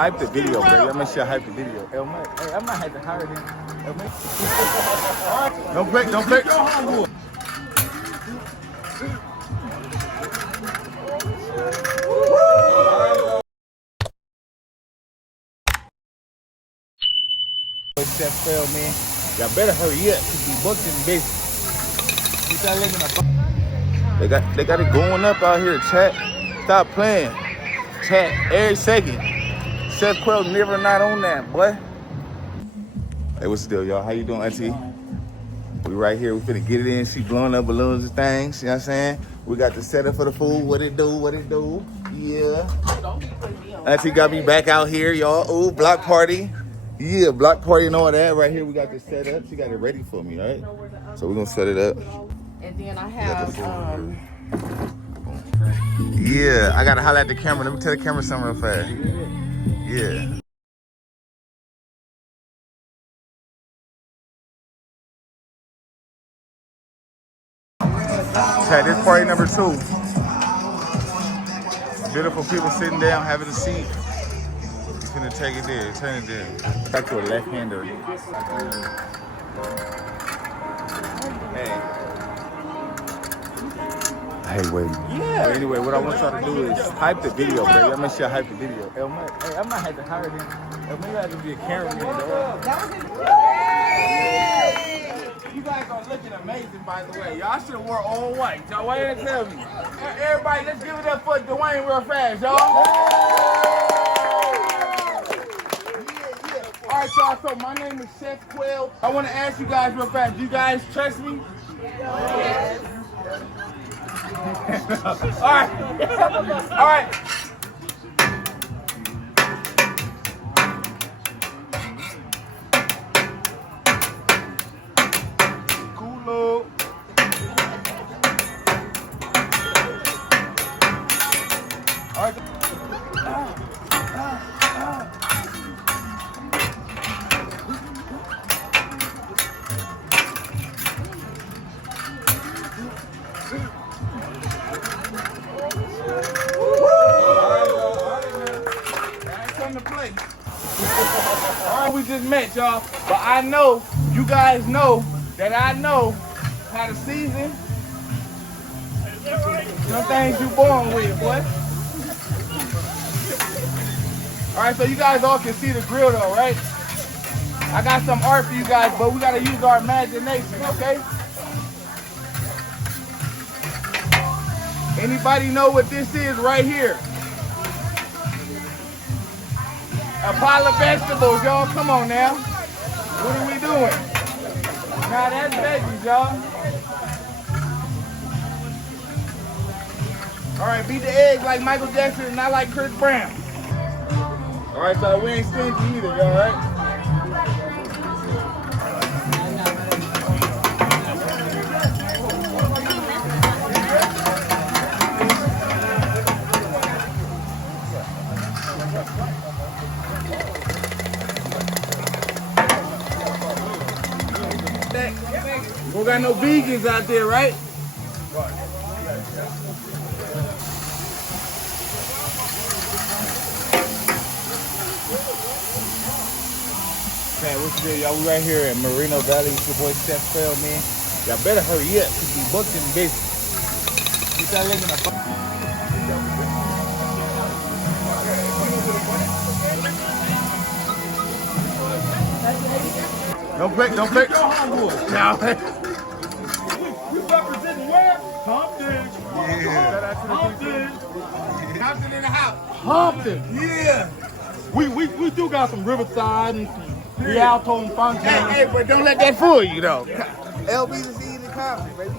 Hype the video, bro. Let me show hype the video. Hey, I might have to hire him. Don't play. Chef Quail, man. Y'all better hurry up because we booked in business. They got it going up out here, chat. Stop playing. Chat every second. Chef Quail never not on that, boy. Hey, what's the deal, y'all? How you doing, Auntie? We right here. We finna get it in. She blowing up balloons and things. You know what I'm saying? We got the setup for the food. What it do? Yeah. Auntie got me back out here, y'all. Ooh, block party. Yeah, block party and all that. Right here, we got the setup. She got it ready for me, right? So we're gonna set it up. And then I have, yeah, I gotta holler at the camera. Let me tell the camera something real fast. Yeah. Chat, this party number 2. Beautiful people sitting down, having a seat. Just gonna take it there, turn it there. Back to a left-hander. Hey, wait. Yeah. But anyway, what I want y'all to do is hype the video, bro. Y'all make sure I hype the video. Hey, I might have to hire him. Maybe I have to be a cameraman, though. You guys are looking amazing, by the way. Y'all should have wore all white. Y'all, why didn't tell me? Everybody, let's give it up for Dwayne real fast, y'all. All right, y'all, so my name is Chef Quail. I want to ask you guys real fast. Do you guys trust me? Yes. All right. All right. Cool. All right. We just met, y'all, but I know you guys know that I know how to season some things you born with, boy. All right, so you guys all can see the grill though, right? I got some art for you guys, but we gotta use our imagination, okay? Anybody know what this is right here? A pile of vegetables, y'all. Come on now. What are we doing? Now that's veggies, y'all. All right, beat the eggs like Michael Jackson and not like Chris Brown. All right, so we ain't stingy either, y'all, right? We got no vegans out there, right? Man, what's the deal, y'all? We right here at Moreno Valley. It's your boy Chef Quail, man. Y'all better hurry up because we booked in business. Get that leg in the Don't play. No. We representing where? Compton. Yeah. Compton in the house. Compton. Yeah. We do got some Riverside and some Rialto and Fontaine. Hey, but don't let that fool you though. LB's eating Compton, baby.